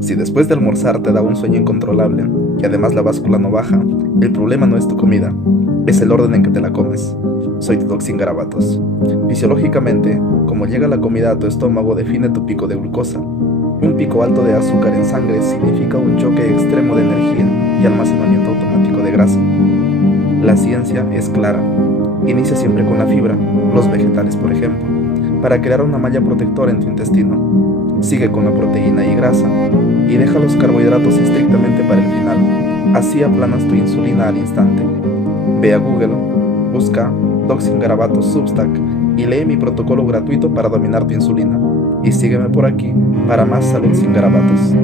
Si después de almorzar te da un sueño incontrolable y además la báscula no baja, el problema no es tu comida, es el orden en que te la comes. Soy tu Doc sin garabatos. Fisiológicamente, como llega la comida a tu estómago define tu pico de glucosa. Un pico alto de azúcar en sangre significa un choque extremo de energía y almacenamiento automático de grasa. La ciencia es clara. Inicia siempre con la fibra, los vegetales por ejemplo, para crear una malla protectora en tu intestino. Sigue con la proteína y grasa y deja los carbohidratos estrictamente para el final. Así aplanas tu insulina al instante. Ve a Google, busca Doc sin garabatos Substack y lee mi protocolo gratuito para dominar tu insulina. Y sígueme por aquí para más salud sin garabatos.